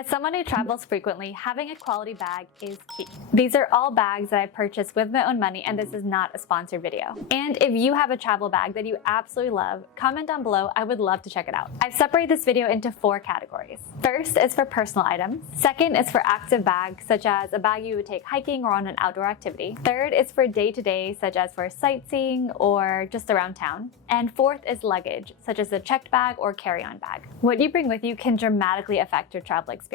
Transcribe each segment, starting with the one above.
As someone who travels frequently, having a quality bag is key. These are all bags that I purchased with my own money, and this is not a sponsored video. And if you have a travel bag that you absolutely love, comment down below. I would love to check it out. I've separated this video into 4 categories. First is for personal items. Second is for active bags, such as a bag you would take hiking or on an outdoor activity. Third is for day-to-day, such as for sightseeing or just around town. And fourth is luggage, such as a checked bag or carry-on bag. What you bring with you can dramatically affect your travel experience.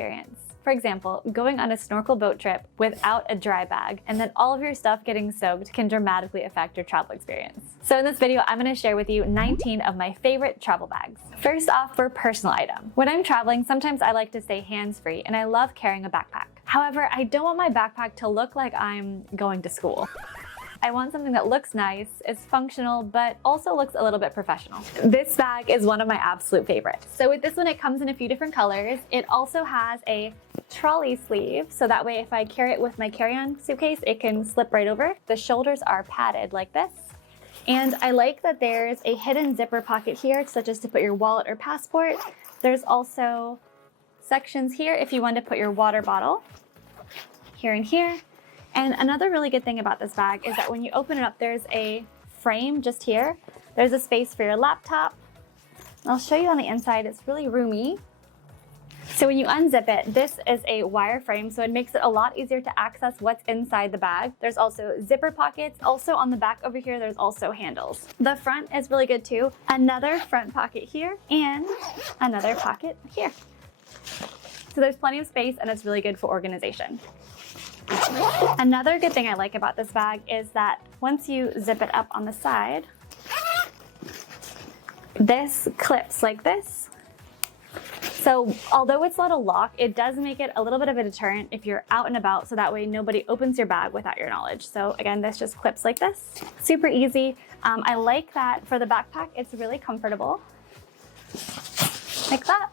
For example, going on a snorkel boat trip without a dry bag and then all of your stuff getting soaked can dramatically affect your travel experience. So in this video, I'm going to share with you 19 of my favorite travel bags. First off, for personal item. When I'm traveling, sometimes I like to stay hands-free and I love carrying a backpack. However, I don't want my backpack to look like I'm going to school. I want something that looks nice, is functional, but also looks a little bit professional. This bag is one of my absolute favorites. So with this one, it comes in a few different colors. It also has a trolley sleeve, so that way if I carry it with my carry-on suitcase, it can slip right over. The shoulders are padded like this. And I like that there's a hidden zipper pocket here, such as to put your wallet or passport. There's also sections here if you want to put your water bottle, here and here. And another really good thing about this bag is that when you open it up, there's a frame just here. There's a space for your laptop. I'll show you on the inside, it's really roomy. So when you unzip it, this is a wire frame, so it makes it a lot easier to access what's inside the bag. There's also zipper pockets. Also on the back over here, there's also handles. The front is really good too. Another front pocket here and another pocket here. So there's plenty of space and it's really good for organization. Another good thing I like about this bag is that once you zip it up on the side, this clips like this. So although it's not a lock, it does make it a little bit of a deterrent if you're out and about, so that way nobody opens your bag without your knowledge. So again, this just clips like this. Super easy. I like that for the backpack, it's really comfortable. Like that.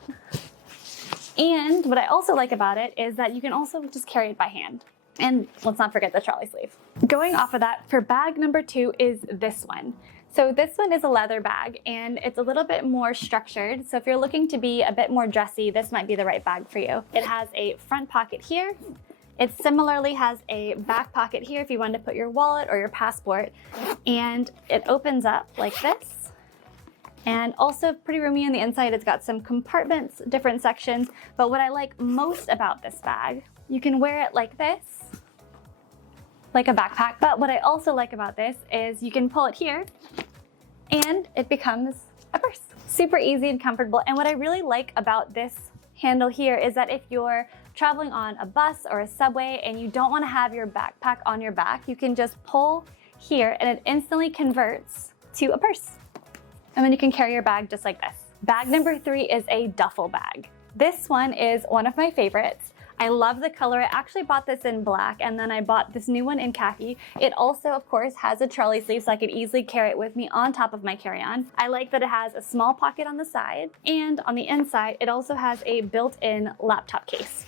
And what I also like about it is that you can also just carry it by hand. And let's not forget the trolley sleeve. Going off of that, for bag number 2 is this one. So this one is a leather bag and it's a little bit more structured. So if you're looking to be a bit more dressy, this might be the right bag for you. It has a front pocket here. It similarly has a back pocket here if you want to put your wallet or your passport. And it opens up like this. And also pretty roomy on the inside. It's got some compartments, different sections. But what I like most about this bag, you can wear it like this, like a backpack. But what I also like about this is you can pull it here and it becomes a purse. Super easy and comfortable. And what I really like about this handle here is that if you're traveling on a bus or a subway and you don't want to have your backpack on your back, you can just pull here and it instantly converts to a purse. And then you can carry your bag just like this. Bag number 3 is a duffel bag. This one is one of my favorites. I love the color. I actually bought this in black and then I bought this new one in khaki. It also, of course, has a trolley sleeve so I could easily carry it with me on top of my carry-on. I like that it has a small pocket on the side and on the inside, it also has a built-in laptop case.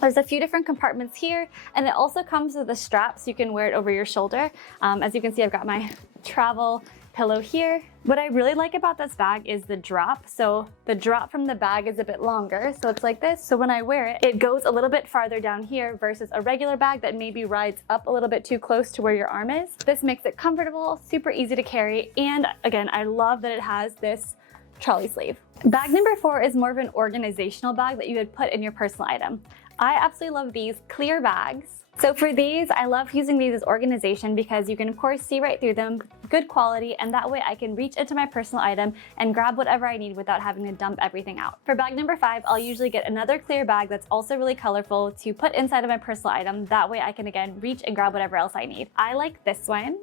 There's a few different compartments here and it also comes with a strap so you can wear it over your shoulder. As you can see, I've got my travel pillow here. What I really like about this bag is the drop. So the drop from the bag is a bit longer. So it's like this. So when I wear it, it goes a little bit farther down here versus a regular bag that maybe rides up a little bit too close to where your arm is. This makes it comfortable, super easy to carry. And again, I love that it has this trolley sleeve. Bag number 4 is more of an organizational bag that you would put in your personal item. I absolutely love these clear bags. So for these, I love using these as organization because you can of course see right through them, good quality, and that way I can reach into my personal item and grab whatever I need without having to dump everything out. For bag number 5, I'll usually get another clear bag that's also really colorful to put inside of my personal item. That way I can again reach and grab whatever else I need. I like this one.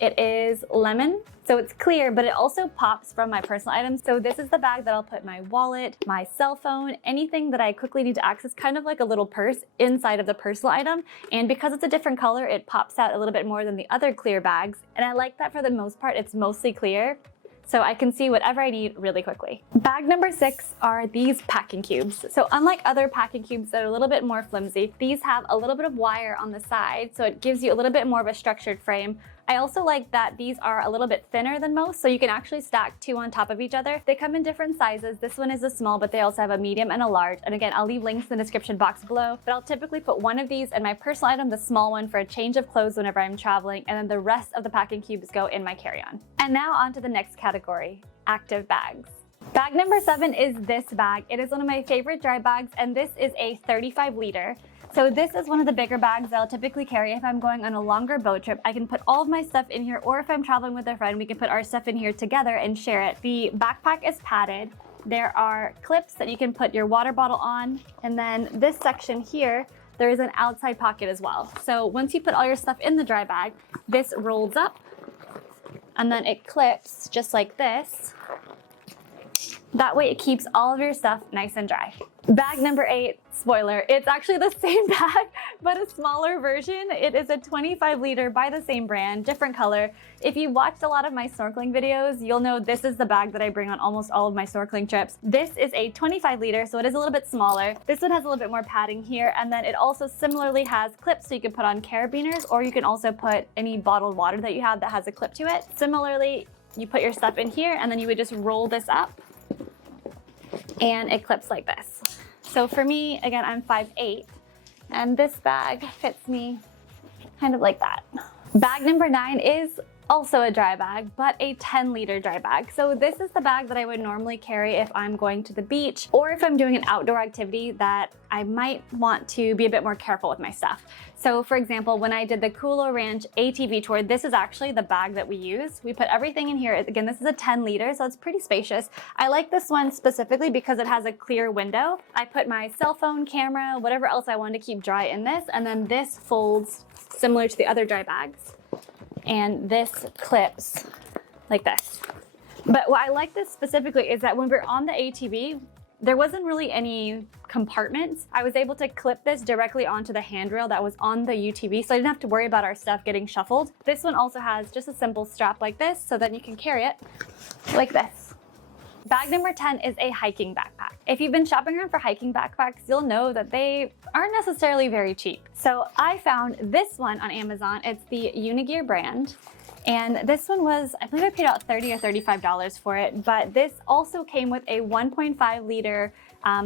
It is lemon, so it's clear, but it also pops from my personal items. So this is the bag that I'll put my wallet, my cell phone, anything that I quickly need to access, kind of like a little purse inside of the personal item. And because it's a different color, it pops out a little bit more than the other clear bags. And I like that for the most part, it's mostly clear. So I can see whatever I need really quickly. Bag number 6 are these packing cubes. So unlike other packing cubes that are a little bit more flimsy, these have a little bit of wire on the side, so it gives you a little bit more of a structured frame. I also like that these are a little bit thinner than most, so you can actually stack 2 on top of each other. They come in different sizes. This one is a small, but they also have a medium and a large. And again, I'll leave links in the description box below, but I'll typically put one of these in my personal item, the small one, for a change of clothes whenever I'm traveling, and then the rest of the packing cubes go in my carry-on. And now on to the next category, active bags. Bag number 7 is this bag. It is one of my favorite dry bags, and this is a 35 liter. So this is one of the bigger bags that I'll typically carry if I'm going on a longer boat trip. I can put all of my stuff in here, or if I'm traveling with a friend, we can put our stuff in here together and share it. The backpack is padded. There are clips that you can put your water bottle on, and then this section here, there is an outside pocket as well. So once you put all your stuff in the dry bag, this rolls up, and then it clips just like this. That way it keeps all of your stuff nice and dry. Bag number 8, spoiler, it's actually the same bag, but a smaller version. It is a 25 liter by the same brand, different color. If you watched a lot of my snorkeling videos, you'll know this is the bag that I bring on almost all of my snorkeling trips. This is a 25 liter, so it is a little bit smaller. This one has a little bit more padding here, and then it also similarly has clips, so you can put on carabiners, or you can also put any bottled water that you have that has a clip to it. Similarly, you put your stuff in here, and then you would just roll this up, and it clips like this. So for me, again, I'm 5'8", and this bag fits me kind of like that. Bag number 9 is also a dry bag, but a 10 liter dry bag. So this is the bag that I would normally carry if I'm going to the beach, or if I'm doing an outdoor activity that I might want to be a bit more careful with my stuff. So for example, when I did the Kulo Ranch ATV tour, this is actually the bag that we use. We put everything in here. Again, this is a 10 liter, so it's pretty spacious. I like this one specifically because it has a clear window. I put my cell phone, camera, whatever else I want to keep dry in this, and then this folds similar to the other dry bags. And this clips like this. But what I like this specifically is that when we're on the ATV, there wasn't really any compartments. I was able to clip this directly onto the handrail that was on the UTV, so I didn't have to worry about our stuff getting shuffled. This one also has just a simple strap like this, so that you can carry it like this. Bag number 10 is a hiking backpack. If you've been shopping around for hiking backpacks, you'll know that they aren't necessarily very cheap. So I found this one on Amazon. It's the Unigear brand. And this one was, I believe I paid out $30 or $35 for it, but this also came with a 1.5 liter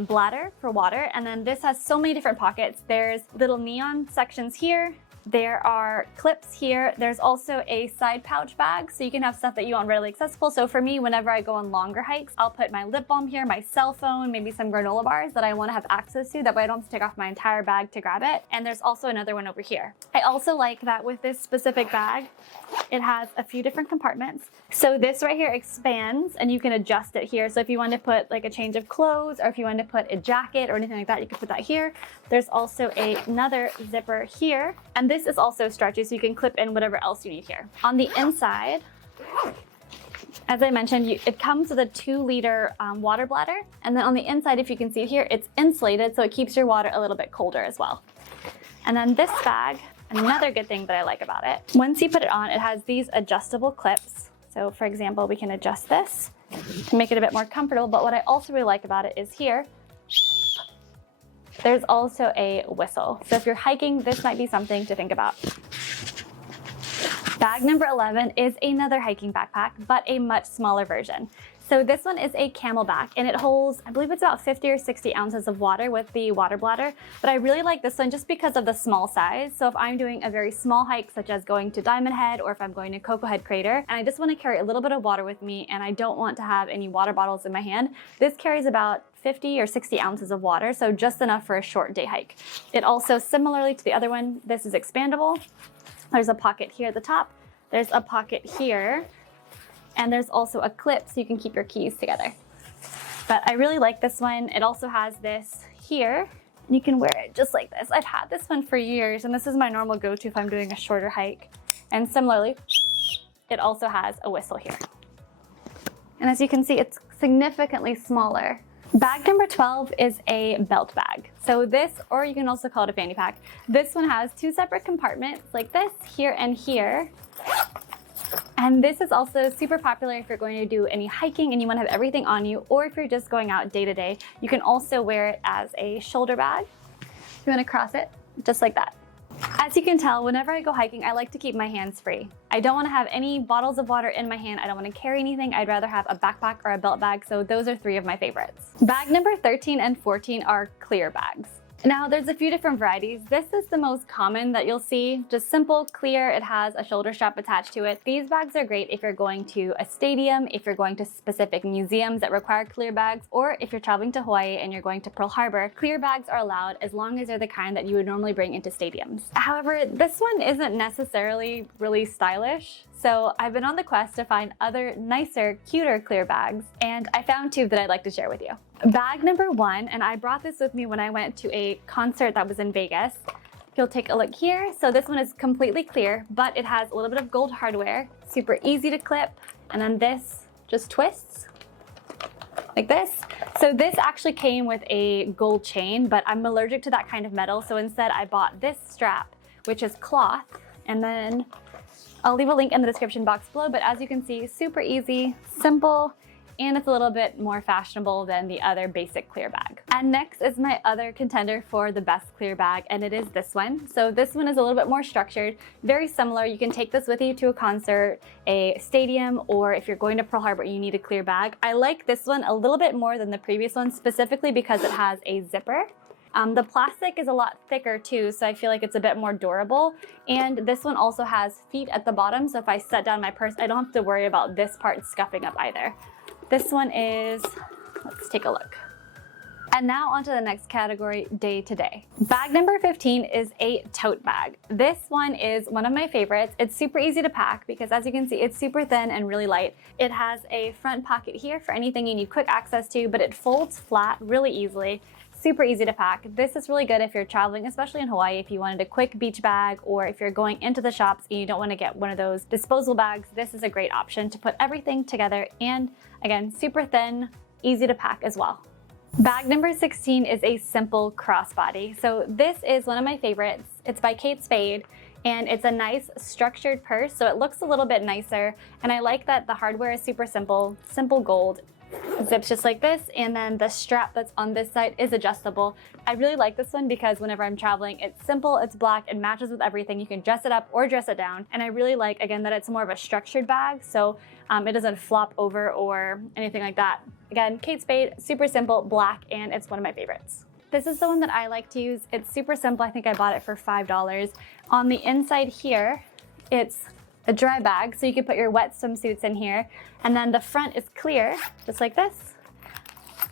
bladder for water. And then this has so many different pockets. There's little neon sections here. There are clips here. There's also a side pouch bag, so you can have stuff that you want readily accessible. So for me, whenever I go on longer hikes, I'll put my lip balm here, my cell phone, maybe some granola bars that I want to have access to. That way I don't have to take off my entire bag to grab it. And there's also another one over here. I also like that with this specific bag, it has a few different compartments. So this right here expands, and you can adjust it here. So if you want to put like a change of clothes, or if you want to put a jacket or anything like that, you can put that here. There's also another zipper here. And this is also stretchy, so you can clip in whatever else you need here. On the inside, as I mentioned, it comes with a 2 liter water bladder. And then on the inside, if you can see here, it's insulated, so it keeps your water a little bit colder as well. And then this bag, another good thing that I like about it, once you put it on, it has these adjustable clips. So for example, we can adjust this to make it a bit more comfortable. But what I also really like about it is here, there's also a whistle. So if you're hiking, this might be something to think about. Bag number 11 is another hiking backpack, but a much smaller version. So this one is a Camelback, and it holds, I believe it's about 50 or 60 ounces of water with the water bladder. But I really like this one just because of the small size. So if I'm doing a very small hike, such as going to Diamond Head, or if I'm going to Cocoa Head Crater, and I just want to carry a little bit of water with me, and I don't want to have any water bottles in my hand, this carries about 50 or 60 ounces of water, so just enough for a short day hike. It also, similarly to the other one, this is expandable. There's a pocket here at the top. There's a pocket here. And there's also a clip so you can keep your keys together. But I really like this one. It also has this here, and you can wear it just like this. I've had this one for years, and this is my normal go-to if I'm doing a shorter hike. And similarly, it also has a whistle here. And as you can see, it's significantly smaller. Bag number 12 is a belt bag. So this, or you can also call it a fanny pack. This one has 2 separate compartments like this, here and here. And this is also super popular if you're going to do any hiking and you want to have everything on you, or if you're just going out day to day. You can also wear it as a shoulder bag. You want to cross it just like that. I As you can tell, whenever I go hiking, I like to keep my hands free. I don't want to have any bottles of water in my hand. I don't want to carry anything. I'd rather have a backpack or a belt bag. So those are 3 of my favorites. Bag number 13 and 14 are clear bags. Now there's a few different varieties. This is the most common that you'll see, just simple, clear. It has a shoulder strap attached to it. These bags are great if you're going to a stadium, if you're going to specific museums that require clear bags, or if you're traveling to Hawaii and you're going to Pearl Harbor. Clear bags are allowed as long as they're the kind that you would normally bring into stadiums. However, this one isn't necessarily really stylish. So I've been on the quest to find other nicer, cuter clear bags, and I found 2 that I'd like to share with you. Bag number 1, and I brought this with me when I went to a concert that was in Vegas. If you'll take a look here, so this one is completely clear, but it has a little bit of gold hardware, super easy to clip, and then this just twists like this. So this actually came with a gold chain, but I'm allergic to that kind of metal, so instead I bought this strap, which is cloth, and then I'll leave a link in the description box below, but as you can see, super easy, simple, and it's a little bit more fashionable than the other basic clear bag. And next is my other contender for the best clear bag, and it is this one. So this one is a little bit more structured, very similar. You can take this with you to a concert, a stadium, or if you're going to Pearl Harbor, you need a clear bag. I like this one a little bit more than the previous one, specifically because it has a zipper. The plastic is a lot thicker too, so I feel like it's a bit more durable. And this one also has feet at the bottom, so if I set down my purse, I don't have to worry about this part scuffing up either. This one is, let's take a look. And now onto the next category, day to day. Bag number 15 is a tote bag. This one is one of my favorites. It's super easy to pack because as you can see, it's super thin and really light. It has a front pocket here for anything you need quick access to, but it folds flat really easily. Super easy to pack. This is really good if you're traveling, especially in Hawaii, if you wanted a quick beach bag, or if you're going into the shops and you don't want to get one of those disposable bags. This is a great option to put everything together, and again, super thin, easy to pack as well. Bag number 16 is a simple crossbody. So this is one of my favorites. It's by Kate Spade, and it's a nice structured purse, so it looks a little bit nicer, and I like that the hardware is super simple, simple gold. It zips just like this, and then the strap that's on this side is adjustable. I really like this one because whenever I'm traveling, it's simple, it's black, it matches with everything. You can dress it up or dress it down, and I really like, again, that it's more of a structured bag, so it doesn't flop over or anything like that. Again, Kate Spade, super simple, black, and it's one of my favorites. This is the one that I like to use. It's super simple. I think I bought it for $5. On the inside here, it's a dry bag, so you can put your wet swimsuits in here, and then the front is clear, just like this.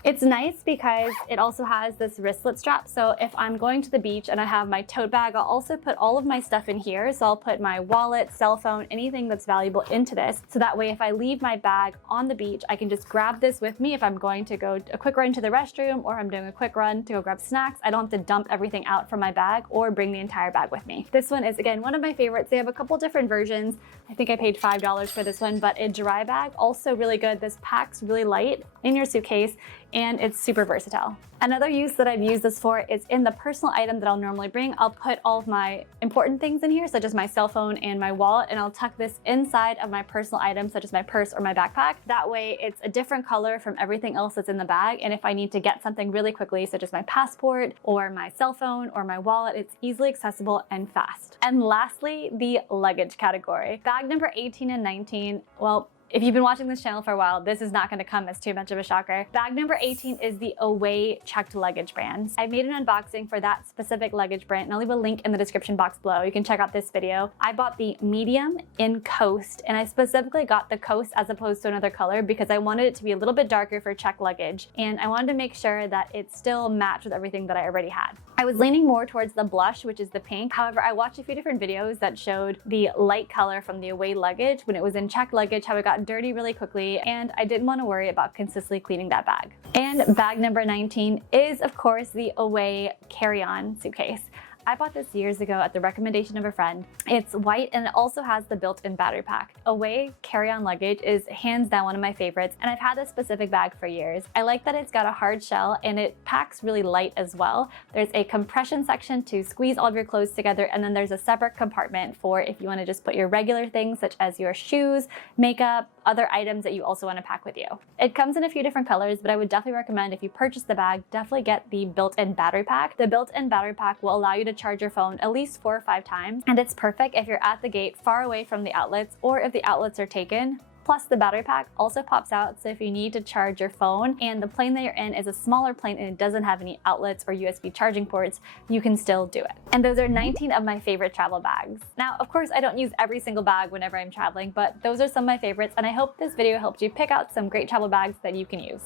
It's nice because it also has this wristlet strap, so if I'm going to the beach and I have my tote bag, I'll also put all of my stuff in here. So I'll put my wallet, cell phone, anything that's valuable into this, so that way if I leave my bag on the beach, I can just grab this with me if I'm going to go a quick run to the restroom, or I'm doing a quick run to go grab snacks. I don't have to dump everything out from my bag or bring the entire bag with me. This one is, again, one of my favorites. They have a couple different versions. I think I paid $5 for this one, but a dry bag, also really good. This packs really light in your suitcase, and it's super versatile. Another use that I've used this for is in the personal item that I'll normally bring. I'll put all of my important things in here, such as my cell phone and my wallet, and I'll tuck this inside of my personal items, such as my purse or my backpack. That way it's a different color from everything else that's in the bag, and if I need to get something really quickly, such as my passport or my cell phone or my wallet, it's easily accessible and fast. And lastly, the luggage category. Bag number 18 and 19, well, if you've been watching this channel for a while, this is not going to come as too much of a shocker. Bag number 18 is the Away checked luggage brand. I made an unboxing for that specific luggage brand, and I'll leave a link in the description box below. You can check out this video. I bought the medium in Coast, and I specifically got the Coast as opposed to another color because I wanted it to be a little bit darker for checked luggage, and I wanted to make sure that it still matched with everything that I already had. I was leaning more towards the blush, which is the pink. However, I watched a few different videos that showed the light color from the Away luggage when it was in checked luggage, how it got dirty really quickly, and I didn't want to worry about consistently cleaning that bag. And bag number 19 is, of course, the Away carry-on suitcase. I bought this years ago at the recommendation of a friend. It's white, and it also has the built-in battery pack. Away carry-on luggage is hands down one of my favorites, and I've had this specific bag for years. I like that it's got a hard shell, and it packs really light as well. There's a compression section to squeeze all of your clothes together, and then there's a separate compartment for if you want to just put your regular things such as your shoes, makeup, other items that you also want to pack with you. It comes in a few different colors, but I would definitely recommend if you purchase the bag, definitely get the built-in battery pack. The built-in battery pack will allow you to to charge your phone at least 4 or 5 times, and it's perfect if you're at the gate far away from the outlets or if the outlets are taken. Plus, the battery pack also pops out, so if you need to charge your phone and the plane that you're in is a smaller plane and it doesn't have any outlets or USB charging ports, you can still do it. And those are 19 of my favorite travel bags. Now, of course, I don't use every single bag whenever I'm traveling, but those are some of my favorites, and I hope this video helped you pick out some great travel bags that you can use.